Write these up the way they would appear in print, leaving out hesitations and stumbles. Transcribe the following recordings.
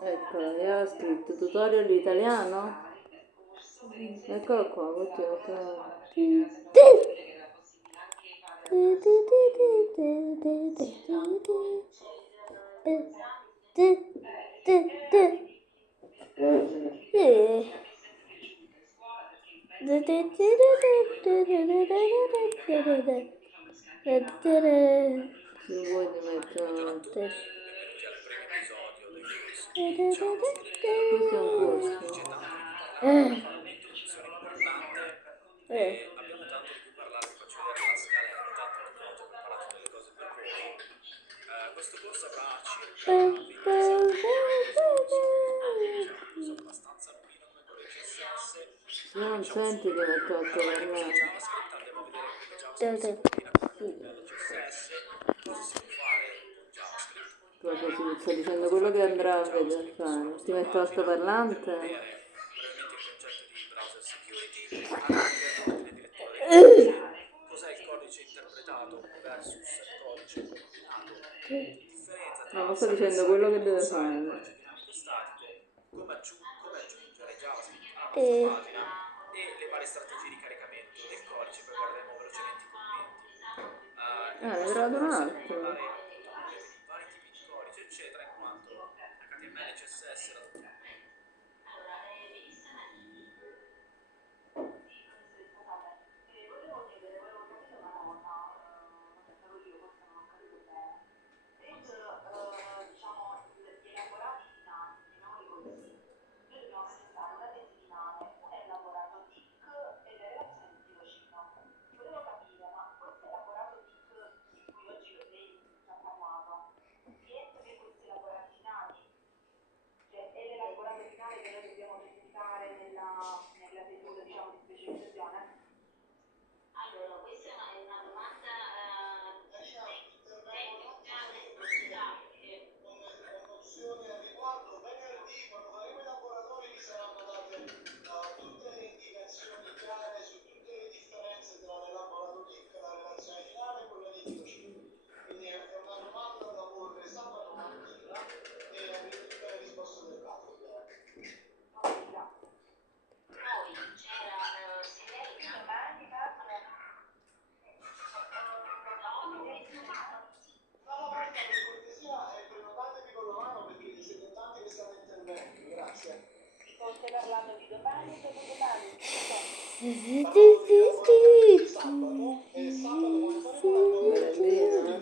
Ecco, JavaScript, tutorial italiano. Eccolo qua, se vuoi ti metto questo è un corso. Abbiamo tanto di cui parlare, vi faccio vedere la scaletta, tanto ho già preparato delle cose per voi. Questo corso avrà circa 20 uso abbastanza nuovino come quello di CSS. Se non senti ti metto a parlare. JavaScript, andiamo a vedere come JavaScript si combina con HTML e CSS, cosa si può fare con JavaScript. Cosa si sta dicendo? Quello che andrà a vedere fare. Ti metto altoparlante. Brevemente il concetto di browser security, cos'è il codice interpretato versus il codice combinato, differenza tra No, ma sto dicendo quello che deve fare. codice dinamico statico, come aggiungere JavaScript alla nostra pagina e le varie strategie di caricamento del codice. Poi guarderemo velocemente i commenti. Ne ho trovato un altro. Parlare di vari tipi di codice, eccetera, in quanto HTML e CSS era tutto.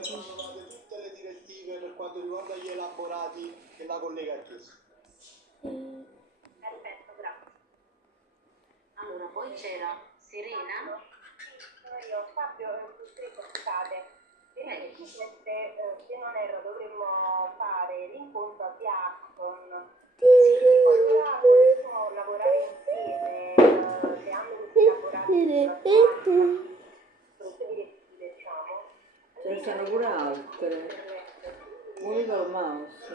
Tutte le direttive per quanto riguarda gli elaborati che la collega è chiusa. Perfetto, grazie. Allora, poi c'era Serena. Io, Fabio, scusate, se non erro dovremmo fare l'incontro a Jackson. Sì, poi volevamo lavorare insieme, creando questi laboratori tutte direttive, diciamo. Ce ne sono pure altre. Muovi col mouse.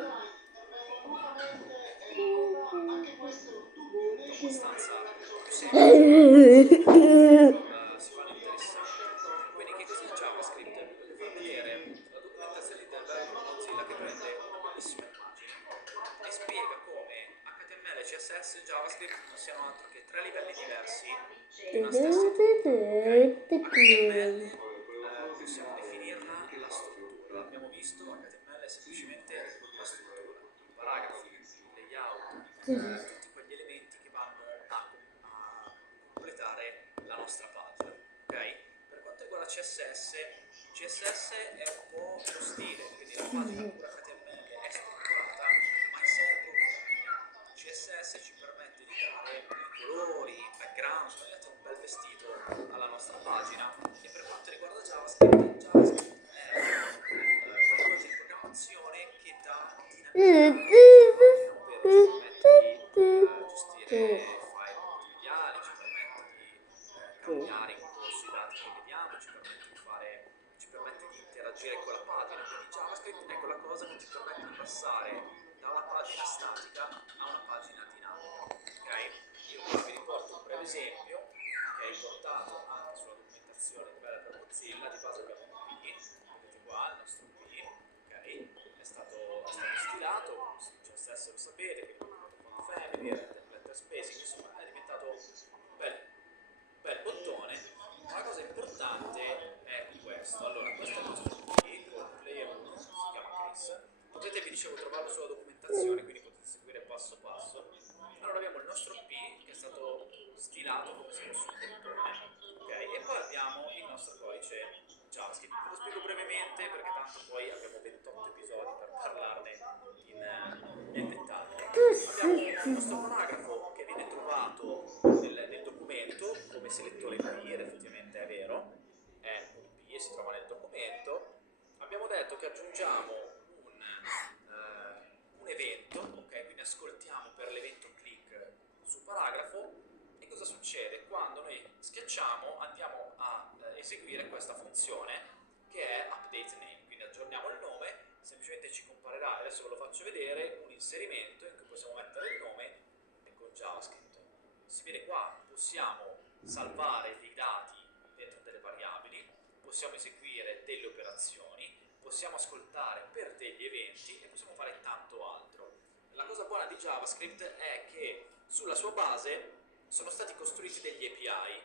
Anche questo dubbio Abbastanza più semplice. Si fanno interessanti. Quindi che cos'è JavaScript? Voglio far vedere la documentazione di Delverto Mozilla che prende una bellissima immagine e spiega come HTML, CSS e JavaScript non siano altro che tre livelli diversi di una stessa HTML, possiamo definirla la struttura. Abbiamo visto HTML è semplicemente la struttura, i paragrafi, il layout, tutti quegli elementi che vanno a completare la nostra pagina, ok? Per quanto riguarda CSS, CSS è un po' lo stile, quindi la pagina pura HTML è strutturata, ma in sé è poligonale. CSS ci permette di dare i colori, il background, date un bel vestito alla nostra pagina. E per quanto riguarda JavaScript, JavaScript è quel linguaggio di programmazione che dà dinamicità, ovvero ci permette di gestire file multimediali, ci permette di cambiare in corso i dati che vediamo, ci permette di interagire con la pagina. Quindi JavaScript è quella cosa che ci permette di passare da pagina statica a una pagina dinamica. Ok? Io qua vi riporto un breve esempio che è riportato anche sulla documentazione developer Mozilla. Di base abbiamo un P, vedete qua il nostro P, ok? È stato stilato, come già stesso lo sapete, quindi con family, letter spacing, insomma è diventato un bel bottone. Ma la cosa importante è questo. Allora, questo è il nostro P, con player 1, si chiama Chris. Potete, vi dicevo, trovarlo sulla documentazione, quindi potete seguire passo passo. Allora abbiamo il nostro P che è stato stilato come se fosse un bottone, ok? E poi abbiamo il nostro codice JavaScript. Ve lo spiego brevemente perché tanto poi abbiamo 28 episodi per parlarne nel dettaglio. Abbiamo il nostro paragrafo che viene trovato nel documento come selettore IP, ed effettivamente è vero, è un IP e si trova nel documento. Abbiamo detto che aggiungiamo un evento, ok? Quindi ascoltiamo per l'evento click su paragrafo. E cosa succede? Quando noi schiacciamo andiamo a eseguire questa funzione che è update name, quindi aggiorniamo il nome, semplicemente ci comparirà, adesso ve lo faccio vedere, un inserimento in cui possiamo mettere il nome e con JavaScript. Si vede qua, possiamo salvare dei dati dentro delle variabili, possiamo eseguire delle operazioni, possiamo ascoltare per degli eventi e possiamo fare tanto altro. La cosa buona di JavaScript è che sulla sua base sono stati costruiti degli API.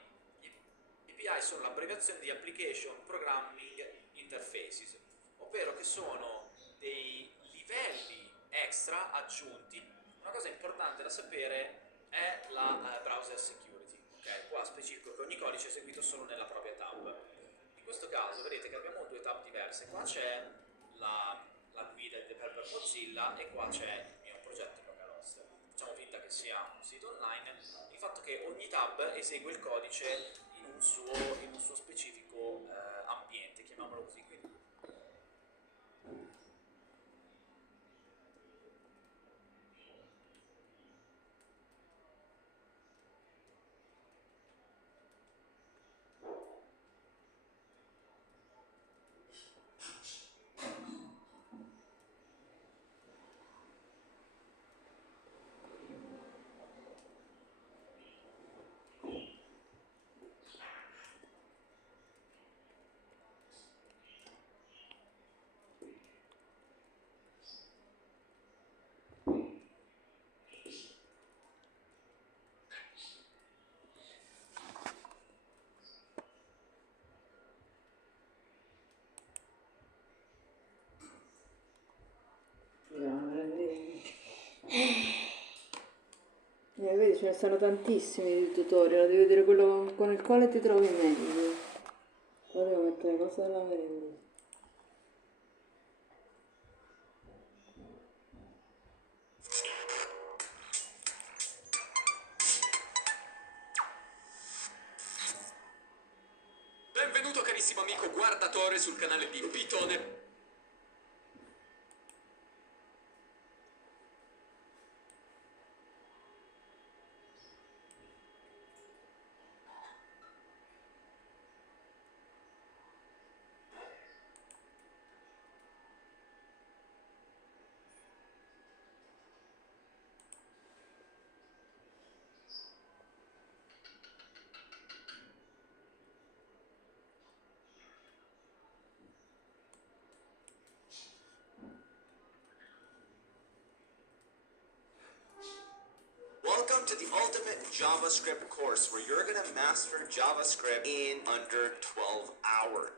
Gli API sono l'abbreviazione di Application Programming Interfaces, ovvero che sono dei livelli extra aggiunti. Una cosa importante da sapere è la browser security. Okay? Qua specifico che ogni codice è eseguito solo nella propria tab. In questo caso vedete che abbiamo due tab diverse. Qua c'è la guida di developer Mozilla e qua c'è il mio progetto in localhost. Facciamo finta che sia un sito online. Il fatto che ogni tab esegue il codice in un suo specifico ambiente, chiamiamolo così. Quindi Vedi, ce ne sono tantissimi di tutorial, devi vedere quello con il quale ti trovi meglio. Poi devo mettere la cosa della merenda. Benvenuto carissimo amico guardatore sul canale di Pitone. Welcome to the ultimate JavaScript course where you're going to master JavaScript in under 12 hours.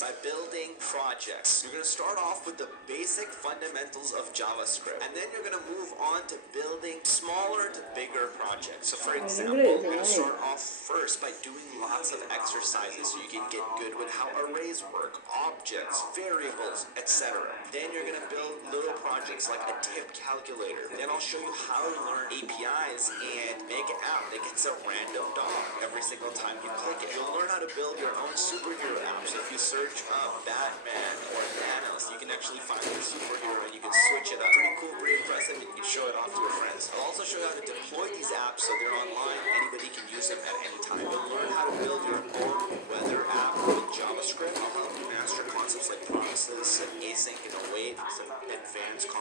By building projects. You're going to start off with the basic fundamentals of JavaScript, and then you're going to move on to building smaller to bigger projects. So for example, you're going to start off first by doing lots of exercises so you can get good with how arrays work, objects, variables, etc. Then you're going to build little projects like a tip calculator. Then I'll show you how to learn APIs and make an app that gets a random dog every single time you click it. You'll learn how to build your own superhero apps. If you search up Batman or Thanos, you can actually find your superhero and you can switch it up. Pretty cool, pretty impressive, and you can show it off to your friends. I'll also show you how to deploy these apps so they're online. Anybody can use them at any time. You'll learn how to build your own weather app with JavaScript. I'll help you master concepts like promises, async and await, some advanced concepts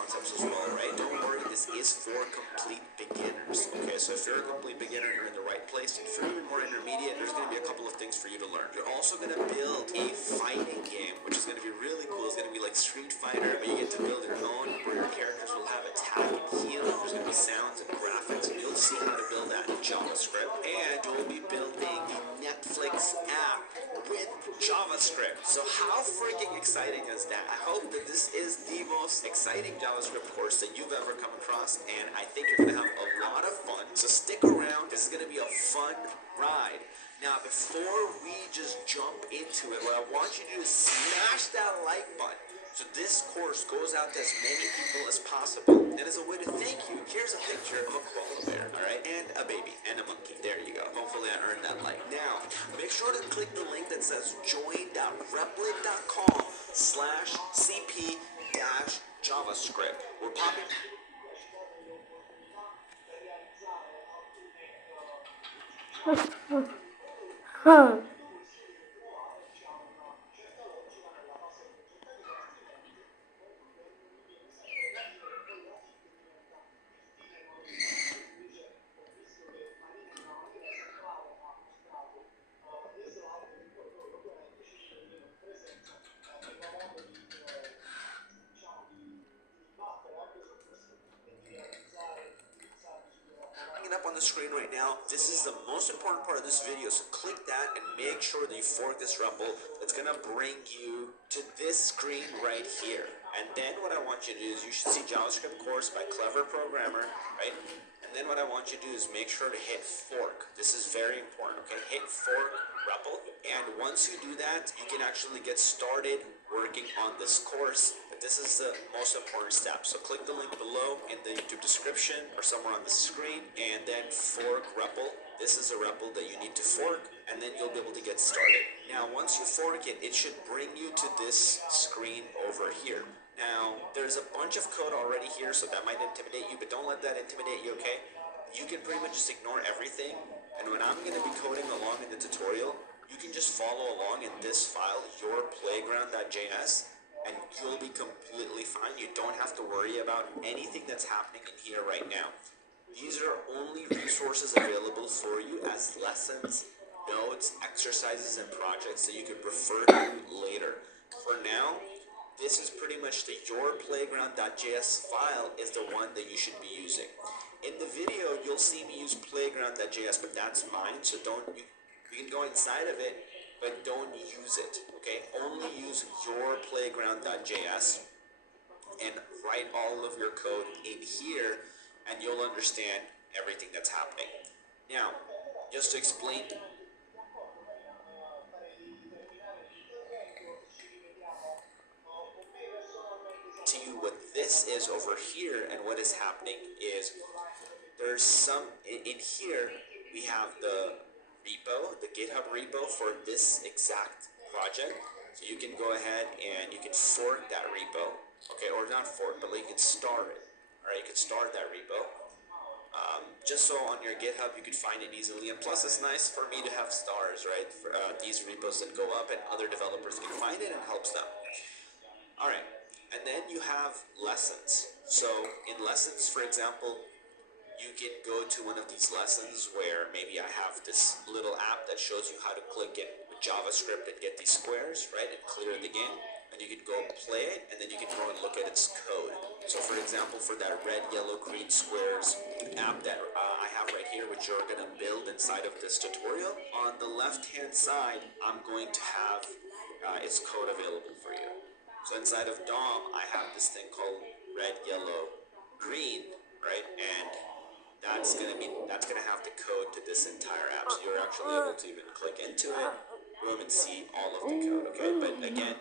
is for complete beginners. Okay, so if you're a complete beginner, you're in the right place. If you're even more intermediate, there's going to be a couple of things for you to learn. You're also going to build a fighting game, which is going to be really cool. It's going to be like Street Fighter, but you get to build your own, where your characters will have attack and healing. There's going to be sounds and graphics, and you'll see how to build that in JavaScript. And you'll be building a Netflix app with JavaScript. So how freaking exciting is that? I hope that this is the most exciting JavaScript course that you've ever come across, and I think you're going to have a lot of fun. So stick around. This is going to be a fun ride. Now, before we just jump into it, what I want you to do is smash that like button, so this course goes out to as many people as possible. And as a way to thank you, here's a picture of a koala bear, all right? And a baby, and a monkey. There you go. Hopefully I earned that like. Now, make sure to click the link that says join.replit.com/cp-javascript. We're popping... up on the screen right now. This is the most important part of this video, so click that and make sure that you fork this REPL. It's gonna bring you to this screen right here. And then what I want you to do is, you should see JavaScript course by Clever Programmer, right? And then what I want you to do is make sure to hit fork. This is very important, okay? Hit fork REPL. And once you do that, you can actually get started working on this course. But this is the most important step. So click the link below in the YouTube description or somewhere on the screen, and then fork REPL. This is a REPL that you need to fork, and then you'll be able to get started. Now, once you fork it, it should bring you to this screen over here. Now, there's a bunch of code already here, so that might intimidate you, but don't let that intimidate you, okay? You can pretty much just ignore everything, and when I'm going to be coding along in the tutorial, you can just follow along in this file, yourplayground.js, and you'll be completely fine. You don't have to worry about anything that's happening in here right now. These are only resources available for you as lessons, notes, exercises, and projects that you could refer to later. For now, this is pretty much the yourplayground.js file is the one that you should be using. In the video, you'll see me use playground.js, but that's mine, so you can go inside of it, but don't use it, okay? Only use yourplayground.js and write all of your code in here, and you'll understand everything that's happening. Now, just to explain to you what this is over here, and what is happening is there's some in here. We have the repo, the GitHub repo for this exact project. So you can go ahead and you can fork that repo, okay, or not fork, but you can start it. All right, you can start that repo. Just so on your GitHub you can find it easily, and plus it's nice for me to have stars, right? For these repos that go up, and other developers can find it and helps them. All right, and then you have lessons. So in lessons, for example, you can go to one of these lessons where maybe I have this little app that shows you how to click it with JavaScript and get these squares, right, and clear the game. And you can go play it, and then you can go and look at its code. So for example, for that red, yellow, green squares app that I have right here, which you're going to build inside of this tutorial, on the left-hand side, I'm going to have its code available for you. So inside of DOM, I have this thing called red, yellow, green, right, and that's gonna have the code to this entire app. So you're actually able to even click into it, boom, and see all of the code, okay? But again,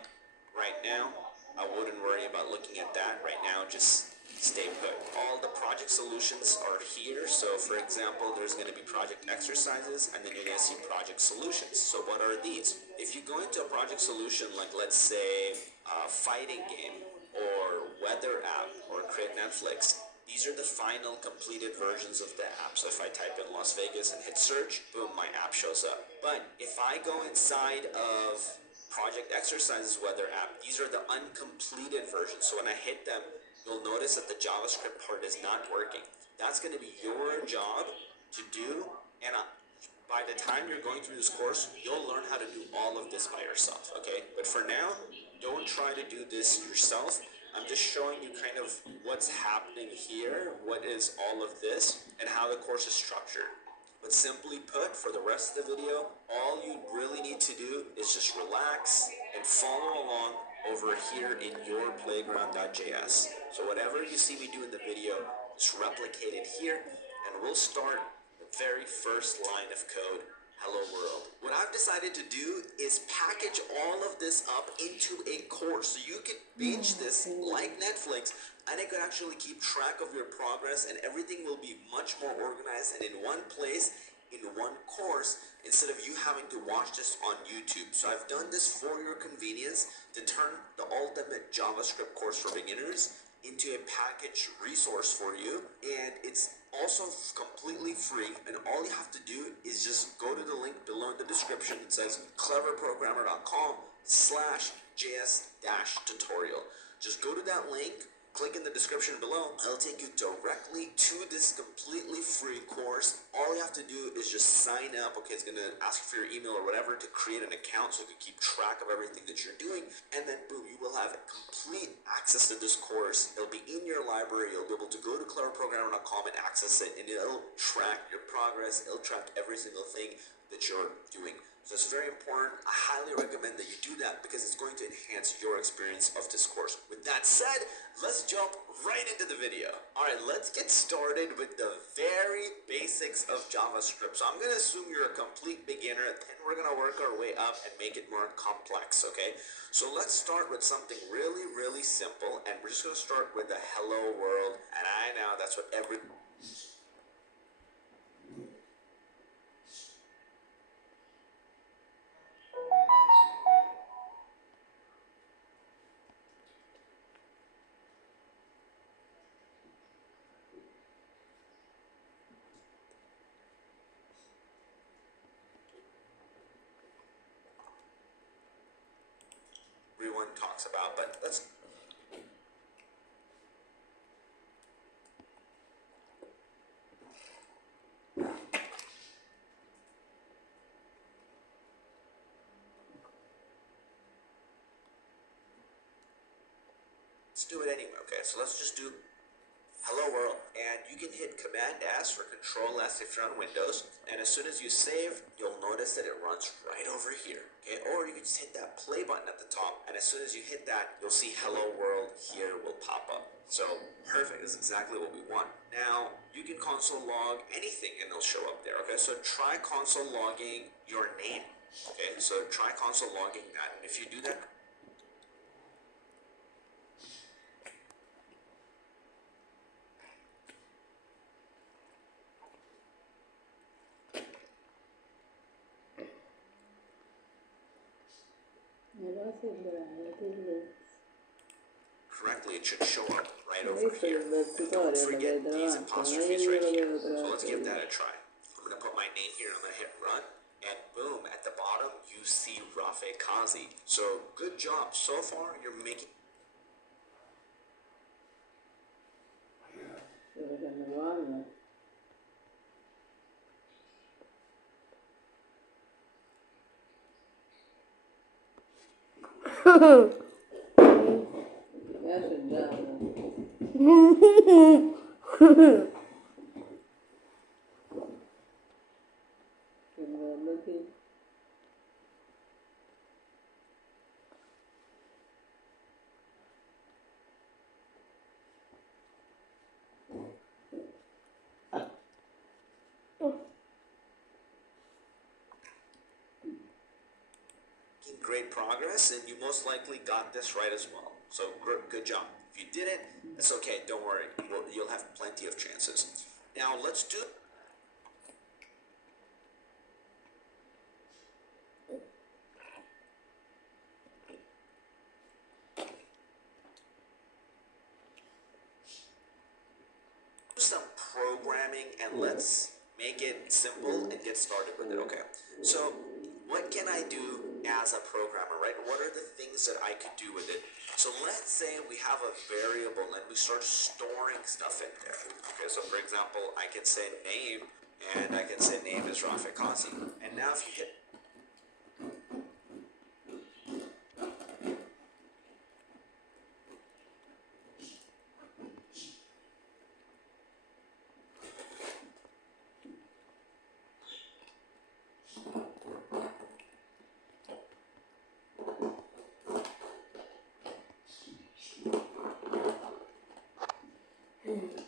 right now, I wouldn't worry about looking at that. Right now, just stay put. All the project solutions are here. So for example, there's gonna be project exercises, and then you're gonna see project solutions. So what are these? If you go into a project solution, like let's say a fighting game, or weather app, or create Netflix, these are the final completed versions of the app. So if I type in Las Vegas and hit search, boom, my app shows up. But if I go inside of project exercises weather app. These are the uncompleted versions. So when I hit them, you'll notice that the JavaScript part is not working. That's going to be your job to do, and by the time you're going through this course, you'll learn how to do all of this by yourself, okay? But for now, don't try to do this yourself. I'm just showing you kind of what's happening here, what is all of this, and how the course is structured. But simply put, for the rest of the video, all you really need to do is just relax and follow along over here in your playground.js. So whatever you see me do in the video, just replicate it here, and we'll start the very first line of code. Hello world. What I've decided to do is package all of this up into a course so you can binge this like Netflix, and it could actually keep track of your progress, and everything will be much more organized and in one place, in one course, instead of you having to watch this on YouTube. So I've done this for your convenience to turn the ultimate JavaScript course for beginners into a packaged resource for you, and it's also completely free, and all you have to do is just go to the link below in the description that says cleverprogrammer.com/js-tutorial. Just go to that link, click in the description below. It'll take you directly to this completely free course. All you have to do is just sign up. Okay, it's gonna ask you for your email or whatever to create an account so you can keep track of everything that you're doing, and then boom, you will have complete access to this course. It'll be in your library. You'll be able to go to cleverprogrammer.com and access it, and it'll track your progress. It'll track every single thing that you're doing. So it's very important. I highly recommend that you do that because it's going to enhance your experience of this course. With that said, let's jump right into the video. Alright, let's get started with the very basics of JavaScript. So I'm going to assume you're a complete beginner, then we're going to work our way up and make it more complex, okay? So let's start with something really, really simple, and we're just going to start with the hello world, and I know that's what every... everyone talks about, but let's do it anyway. Okay, so let's just do hello world, and you can hit Command S or Control S if you're on Windows, and as soon as you save, you'll notice that it runs right over here. Okay, or you can just hit that play button at the top, and as soon as you hit that, you'll see hello world here will pop up. So perfect, that's exactly what we want. Now you can console log anything and it'll show up there. Okay, so try console logging your name. Okay, so try console logging that, and if you do that, correctly, it should show up right over here. And don't forget these apostrophes right here. So let's give that a try. I'm going to put my name here, I'm going to hit run, and boom, at the bottom you see Rafe Kazi. So good job. So far you're making... great progress, and you most likely got this right as well. So good job. If you didn't, it's okay. Don't worry. You'll have plenty of chances. Now let's do... some programming, and let's make it simple and get started with it. Okay, so what can I do as a programmer, right? What are the things that I could do with it? So let's say we have a variable and we start storing stuff in there. Okay, so for example, I can say name, and I can say name is Rafikasi. And now if you hit Bene.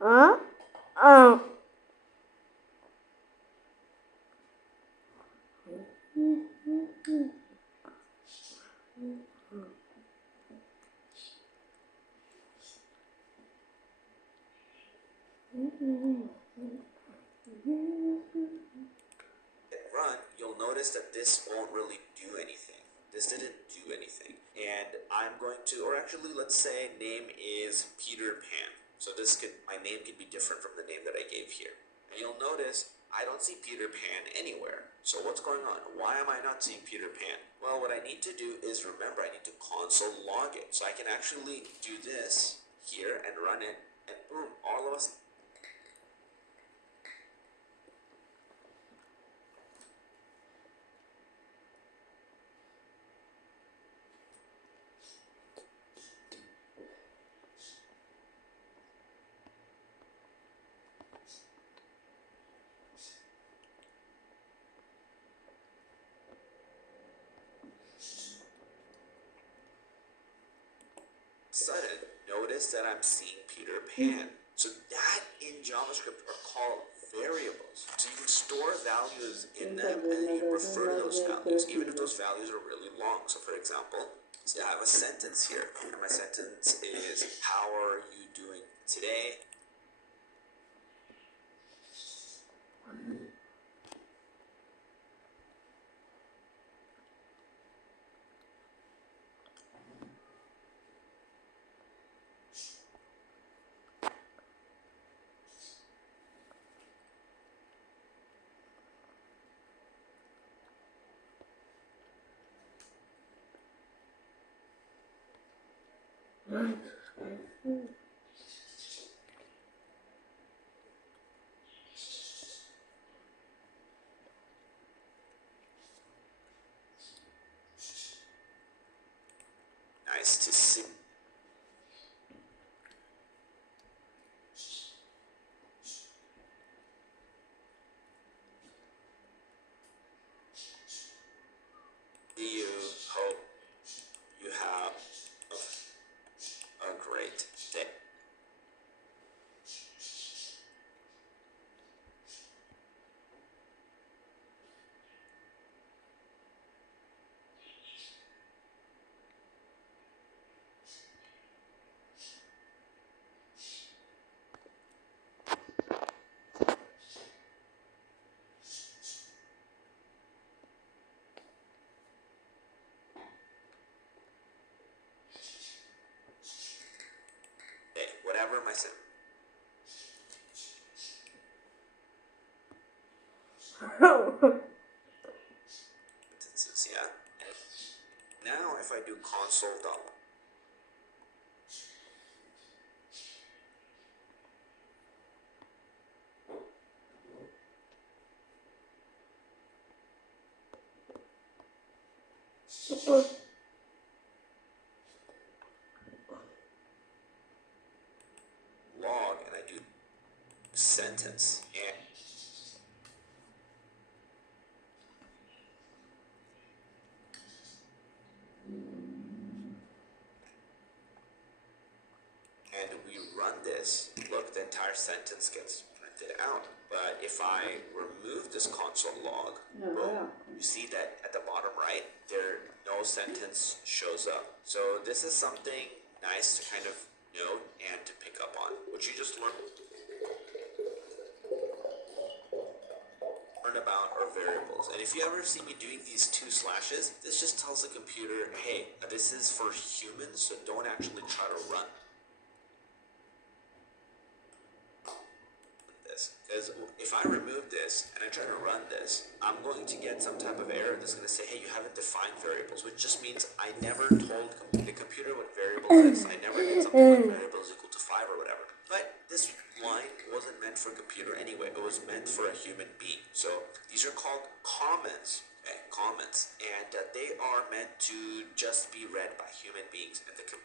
Ah? Ah. run, you'll notice that this won't really do anything. This didn't do anything. And I'm going to, or actually let's say name is Peter Pan. So my name could be different from the name that I gave here. And you'll notice I don't see Peter Pan anywhere. So what's going on? Why am I not seeing Peter Pan? Well, what I need to do is remember I need to console log it. So I can actually do this here and run it, and boom, all of us. Sudden, notice that I'm seeing Peter Pan. So that in JavaScript are called variables. So you can store values in them and then you refer to those values, even if those values are really long. So for example, say I have a sentence here, and my sentence is, how are you doing today? Nice to see. You hope you have a great day. Whatever my sentence. Sentences, yeah. Now if I do console double. Log and I do sentence and this, look, the entire sentence gets printed out. But if I remove this console log, boom, you see that at the bottom right, no sentence shows up. So this is something nice to kind of note and to pick up on, which you just learn about are variables. And if you ever see me doing these 2 slashes, this just tells the computer, hey, this is for humans, so don't actually try to run this. Because if I remove this and I try to run this, I'm going to get some type of error that's going to say, hey, you haven't defined variables, which just means I never told the computer what variable is. I never did something like variables equal to 5 or whatever. But this line wasn't meant for a computer anyway. It was meant for a human being. So these are called comments. Okay, comments, and they are meant to just be read by human beings. And the computer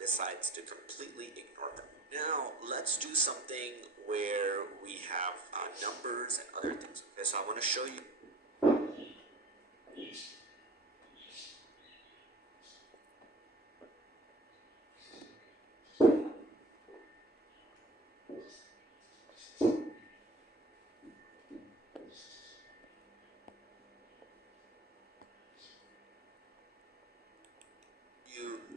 decides to completely ignore them. Now, let's do something where we have numbers and other things. Okay, so I want to show you.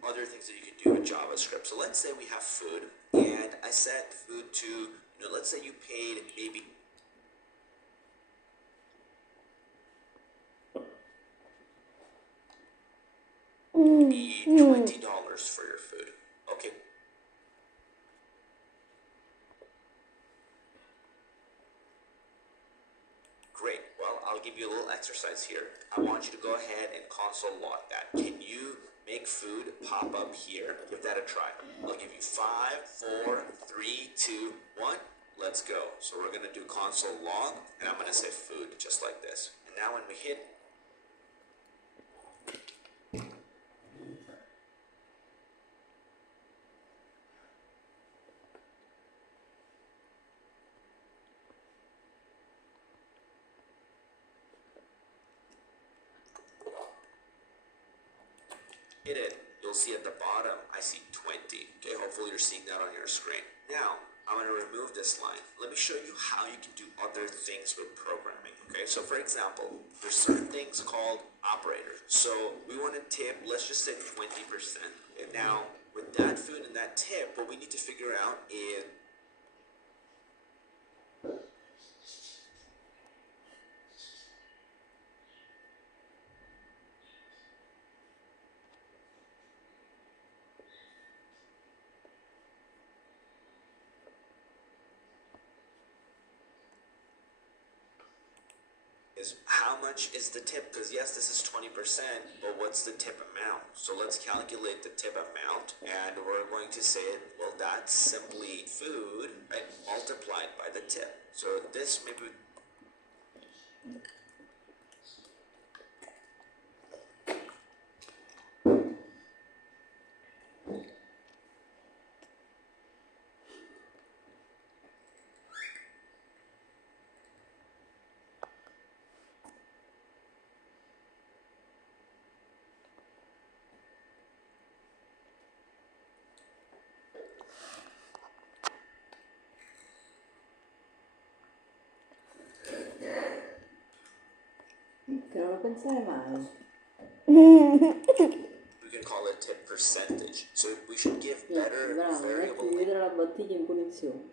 Other things that you can do with JavaScript. So let's say we have food, and I set food to, let's say you paid maybe $20 for your food. Okay. Great. Well, I'll give you a little exercise here. I want you to go ahead and console log that. Can you make food pop up here? Give that a try. I'll give you 5, 4, 3, 2, 1. Let's go. So we're going to do console log, and I'm going to say food just like this. And now when we hit it, you'll see at the bottom, I see 20. Okay, hopefully you're seeing that on your screen. Now, I'm going to remove this line. Let me show you how you can do other things with programming. Okay, so for example, there's certain things called operators. So we want to tip, let's just say 20%. And now, with that food and that tip, what we need to figure out is how much is the tip? Because yes, this is 20%, but what's the tip amount? So let's calculate the tip amount, and we're going to say, well, that's simply food, right, multiplied by the tip. So this maybe Che non lo pensare mai. we can call it tip percentage. So we should give better Bravo, variable metti dietro la bottiglia in punizione.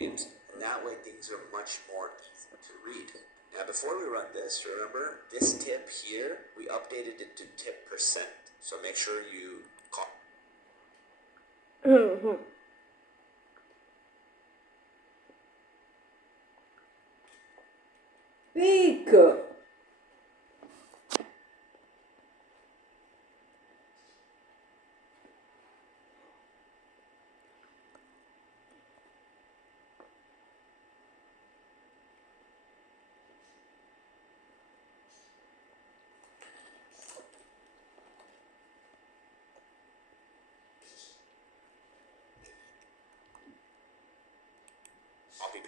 names, and that way things are much more easy to read. Now before we run this, remember this tip here, we updated it to tip percent. So make sure you call Picco!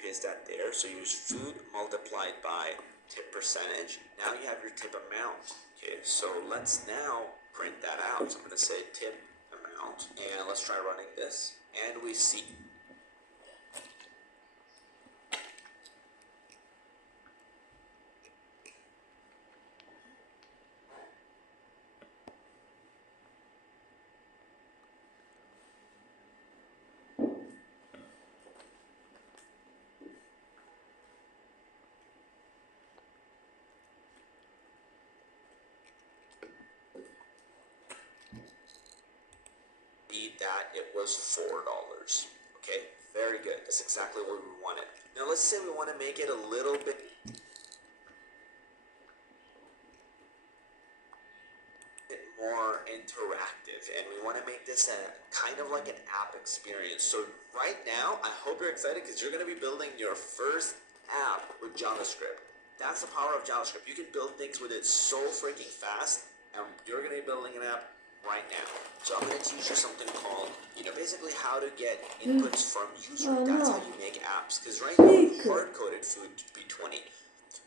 paste that there. So use food multiplied by tip percentage. Now you have your tip amount. Okay, so let's now print that out. So I'm going to say tip amount, and let's try running this, and we see. That it was $4. Okay, very good. That's exactly what we wanted. Now let's say we want to make it a little bit more interactive, and we want to make this a kind of like an app experience. So right now, I hope you're excited because you're going to be building your first app with JavaScript. That's the power of JavaScript. You can build things with it so freaking fast, and you're going to be building an app right now. So I'm going to teach you something called, basically how to get inputs from user. That's how you make apps. Because right now, we've hard-coded food to be 20.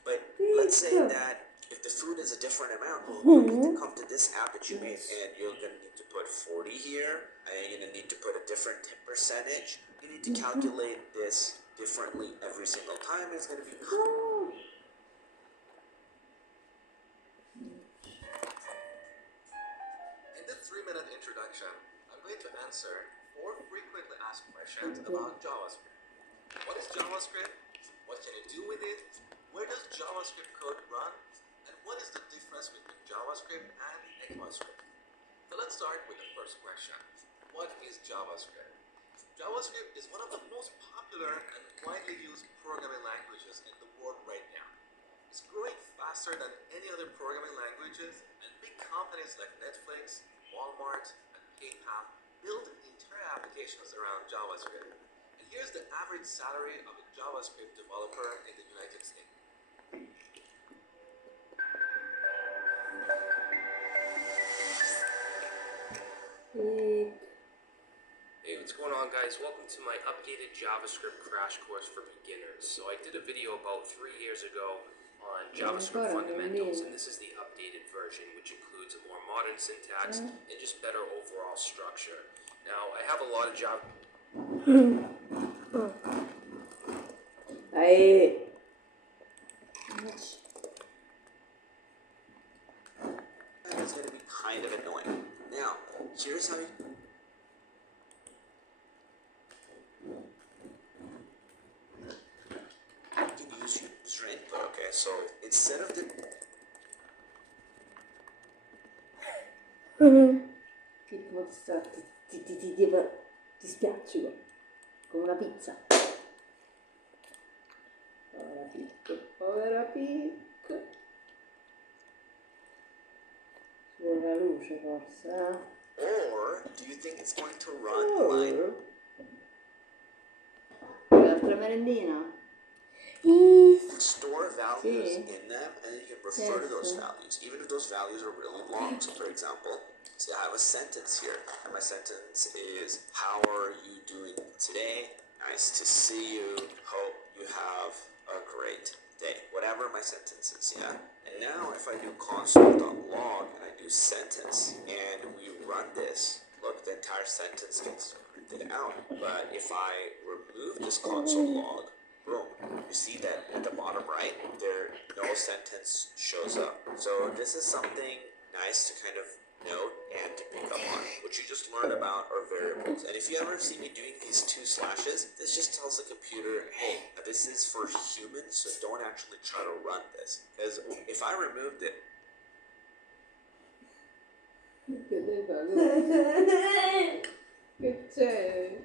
But let's say that if the food is a different amount, you need to come to this app that you made, and you're going to need to put 40 here, and you're going to need to put a different tip percentage. You need to calculate this differently every single time. It's going to be... In the 3-minute introduction, I'm going to answer 4 frequently asked questions about JavaScript. What is JavaScript? What can you do with it? Where does JavaScript code run? And what is the difference between JavaScript and ECMAScript? So let's start with the first question. What is JavaScript? JavaScript is one of the most popular and widely used programming languages in the world right now. It's growing faster than any other programming languages, and big companies like Netflix, Walmart, and PayPal build entire applications around JavaScript. And here's the average salary of a JavaScript developer in the United States. Hey, what's going on, guys? Welcome to my updated JavaScript crash course for beginners. So I did a video about 3 years ago on JavaScript fundamentals, and this is the updated version, which includes a more modern syntax and just better overall structure. Now, I have a lot of Java... It's going to be kind of annoying. Now, here's how you... use user input. Okay, so instead of the... Tipo ti spiaccico come una pizza. Povera picco. Sulla luce forse, Or do you think it's going to run like... L'altra merendina? Store values in them, and then you can refer to those values, even if those values are really long. So for example, say I have a sentence here, and my sentence is, how are you doing today? Nice to see you. Hope you have a great day. Whatever my sentence is, yeah? And now if I do console.log and I do sentence, and we run this, look, the entire sentence gets printed out. But if I remove this console log, boom, you see that at the bottom right, there no sentence shows up. So this is something nice to kind of note and to pick up on. What you just learned about are variables. And if you ever see me doing these 2 slashes, this just tells the computer, hey, this is for humans, so don't actually try to run this. Because if I removed it, Che c'è?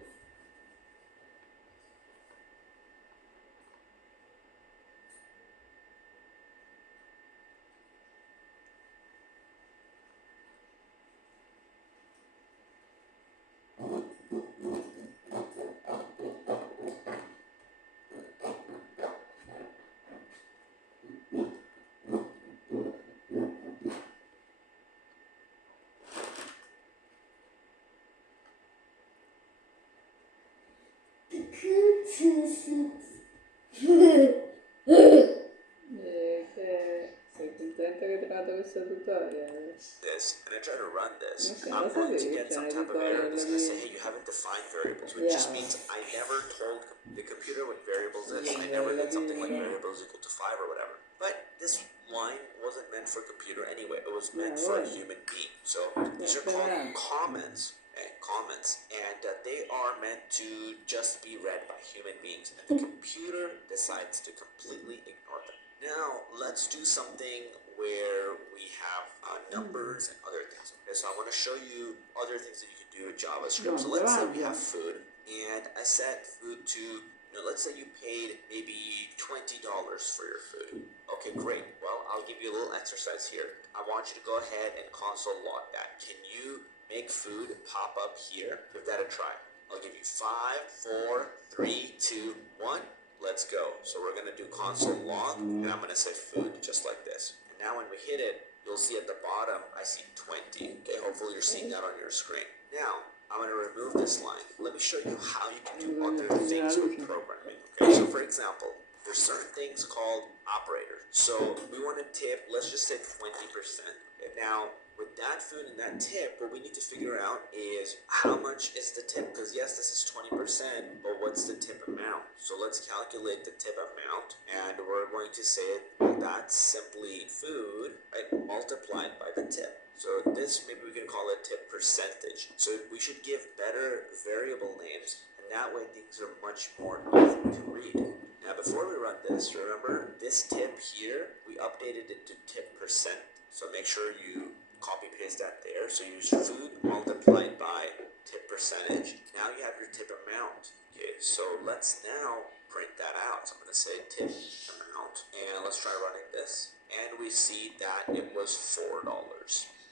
run this, Ok, I'm lo going to sapevi che get c'è un some type of error editore that's per going to say, le hey, you haven't defined variables, which just means I never told the computer what variables is. I never did something like variables equal to 5 or whatever. But this line wasn't meant for a computer anyway. It was meant for a human being. So these are called comments. Comments, and they are meant to just be read by human beings, and the computer decides to completely ignore them. Now let's do something where we have numbers and other things. Okay, so I want to show you other things that you can do with JavaScript. So let's say we have food, and I set food to, let's say you paid maybe $20 for your food. Okay, great. Well, I'll give you a little exercise here. I want you to go ahead and console log that. Can you make food pop up here? Give that a try. I'll give you 5, 4, 3, 2, 1. Let's go. So we're going to do console log, and I'm going to say food, just like this. And now when we hit it, you'll see at the bottom, I see 20. Okay, hopefully you're seeing that on your screen. Now, I'm going to remove this line. Let me show you how you can do other things with programming. Okay, so for example, there's certain things called operators. So we want to tip, let's just say 20%. Okay, now, with that food and that tip, what we need to figure out is how much is the tip, because yes, this is 20%, but what's the tip amount? So let's calculate the tip amount, and we're going to say, well, that's simply food, right, multiplied by the tip. So this, maybe we can call it tip percentage. So we should give better variable names, and that way things are much more easy to read. Now before we run this, remember this tip here, we updated it to tip percent. So make sure you copy paste that there. So use food multiplied by tip percentage. Now you have your tip amount. Okay, so let's now print that out. So I'm going to say tip amount, and let's try running this. And we see that it was $4.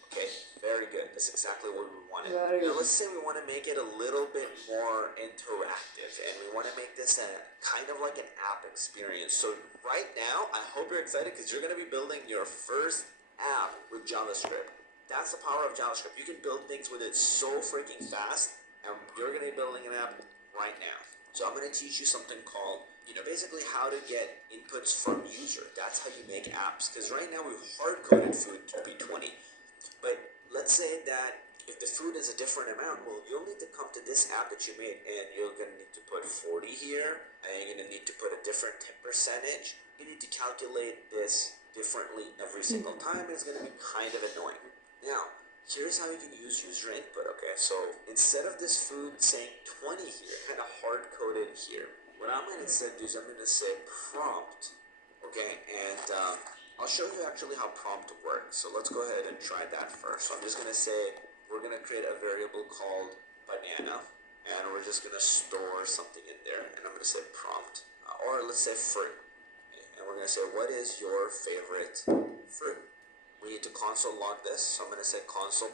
Okay, very good. That's exactly what we wanted. Now let's say we want to make it a little bit more interactive, and we want to make this a kind of like an app experience. So right now, I hope you're excited because you're going to be building your first app with JavaScript. That's the power of JavaScript. You can build things with it so freaking fast, and you're going to be building an app right now. So I'm going to teach you something called, basically how to get inputs from user. That's how you make apps. Because right now we've hard-coded food to be 20. But let's say that if the food is a different amount, well, you'll need to come to this app that you made, and you're going to need to put 40 here, and you're going to need to put a different tip percentage. You need to calculate this differently every single time, and it's going to be kind of annoying. Now, here's how you can use user input, okay? So instead of this food saying 20 here, kind of hard-coded here, what I'm going to instead do is I'm going to say prompt, okay? And I'll show you actually how prompt works. So let's go ahead and try that first. So I'm just going to say we're going to create a variable called banana, and we're just going to store something in there, and I'm going to say prompt, or let's say fruit. Okay? And we're going to say, what is your favorite fruit? We need to console log this, so I'm going to say console.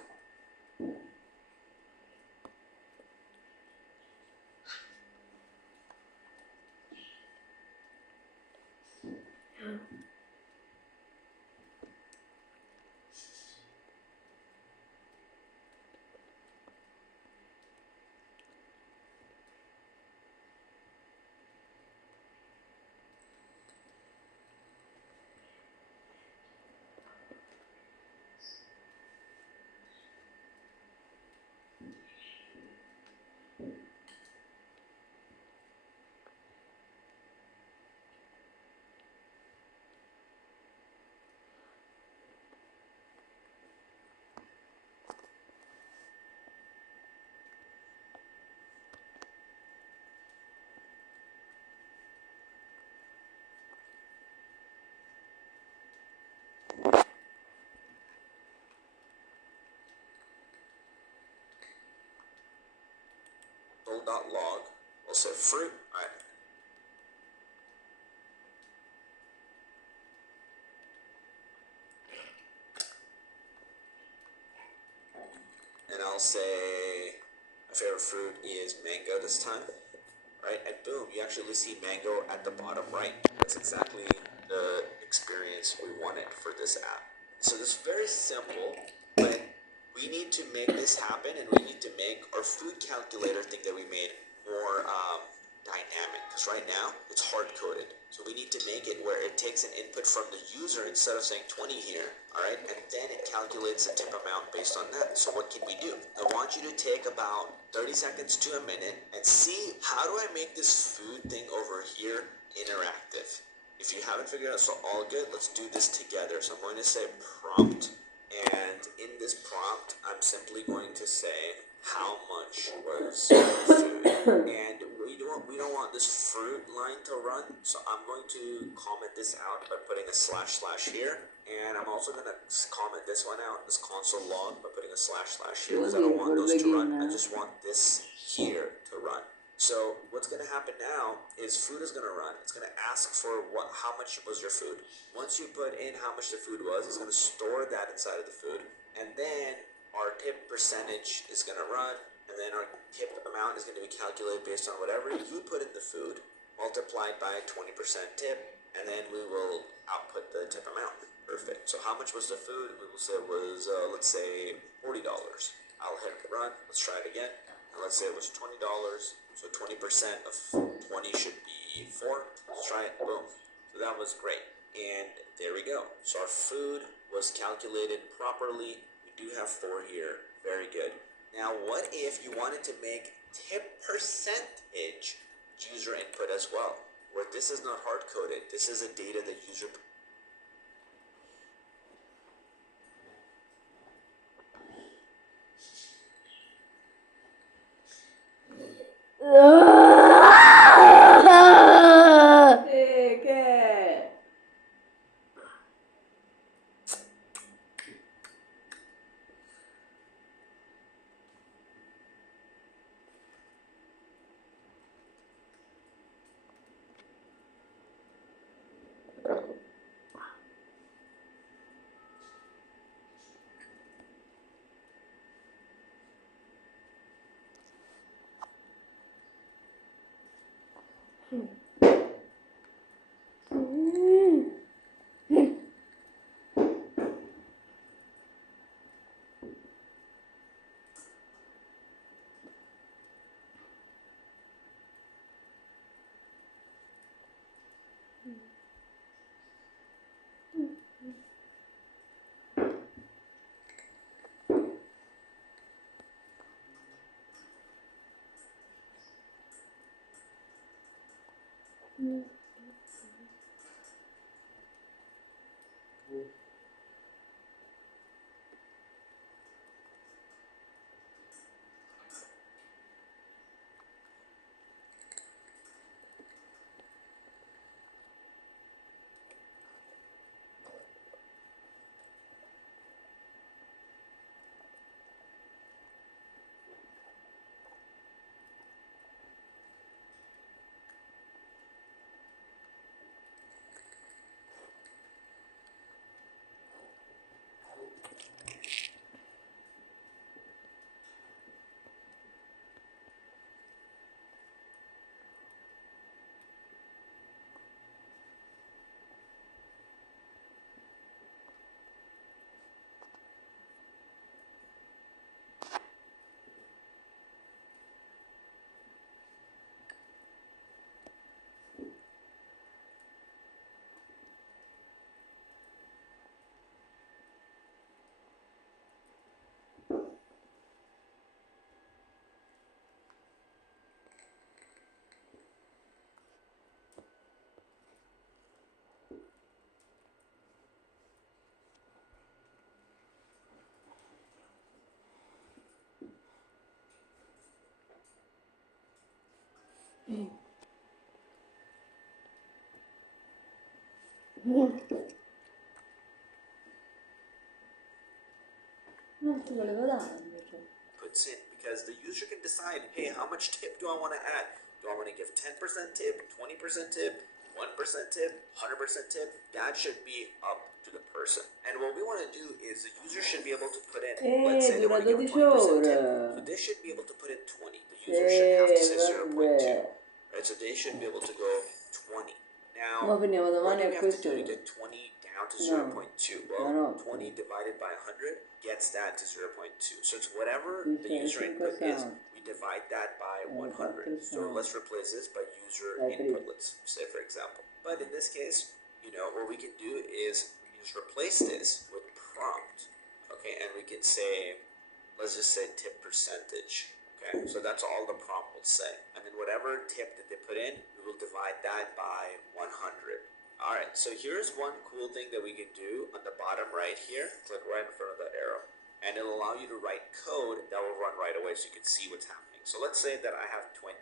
Log. We'll say fruit. All right. And I'll say my favorite fruit is mango this time. Right? And boom, you actually see mango at the bottom right. That's exactly the experience we wanted for this app. So this is very simple, but we need to make this happen, and we need to make our food calculator thing that we made more dynamic, because right now it's hard-coded. So we need to make it where it takes an input from the user instead of saying 20 here, all right? And then it calculates the tip amount based on that. So what can we do? I want you to take about 30 seconds to a minute and see, how do I make this food thing over here interactive? If you haven't figured out, so all good, let's do this together. So I'm going to say prompt, and in this prompt, I'm simply going to say how much was food. And we don't want this fruit line to run, so I'm going to comment this out by putting a / here, and I'm also going to comment this one out, this console log, by putting a / here, because I don't want those to run, I just want this here to run. So what's going to happen now is food is going to run. It's going to ask for how much was your food. Once you put in how much the food was, it's going to store that inside of the food, and then our tip percentage is going to run, and then our tip amount is going to be calculated based on whatever you put in the food, multiplied by 20% tip, and then we will output the tip amount. Perfect. So how much was the food? We will say it was, let's say, $40. I'll hit run. Let's try it again. And let's say it was $20. So 20% of 20 should be 4. Let's try it. Boom. So that was great. And there we go. So our food was calculated properly. We do have 4 here. Very good. Now, what if you wanted to make tip percentage user input as well? Where this is not hard-coded. This is a data that user... Che? Non ti volevo dare invece. puts in, because the user can decide, hey, how much tip do I want to add? Do I want to give 10% tip, 20% tip, 1% tip, 100% tip? That should be up to the person. And what we want to do is the user should be able to put in, let's say they dura want to give 12 20% tip. ore. So they should be able to put in 20. The user should have to say 0.2. Vabbè. Right, so they should be able to go 20. Now, Ma finiamo what domani do we a have to questo. do to get 20 down to No. 0.2? Well, No. 20 divided by 100 gets that to 0.2. So it's whatever the Okay, user cinque input is, sound. we divide that by 100. So let's replace this by user input, let's say, for example. But in this case, what we can do is just replace this with prompt, okay, and we can say, let's just say tip percentage, okay, so that's all the prompt will say, and then whatever tip that they put in, we will divide that by 100. Alright, so here's one cool thing that we can do on the bottom right here. Click right in front of that arrow, and it'll allow you to write code that will run right away so you can see what's happening. So let's say that I have 20,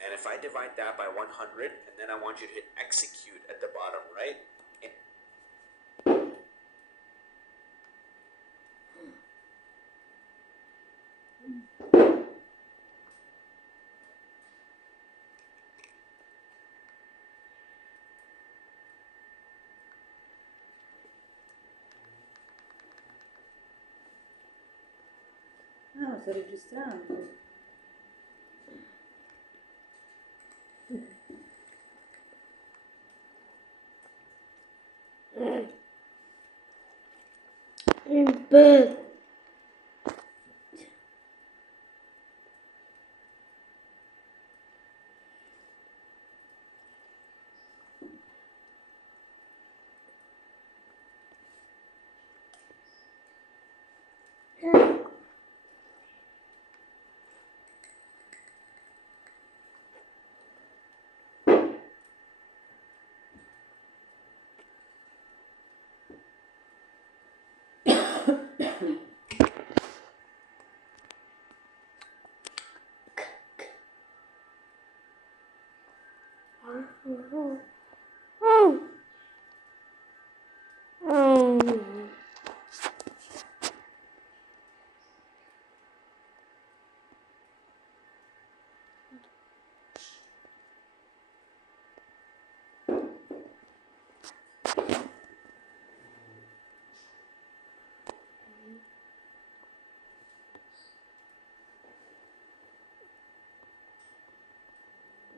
and if I divide that by 100, and then I want you to hit execute at the bottom right, Ah, sto registrando.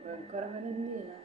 Vuoi ancora merendina?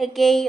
Okay,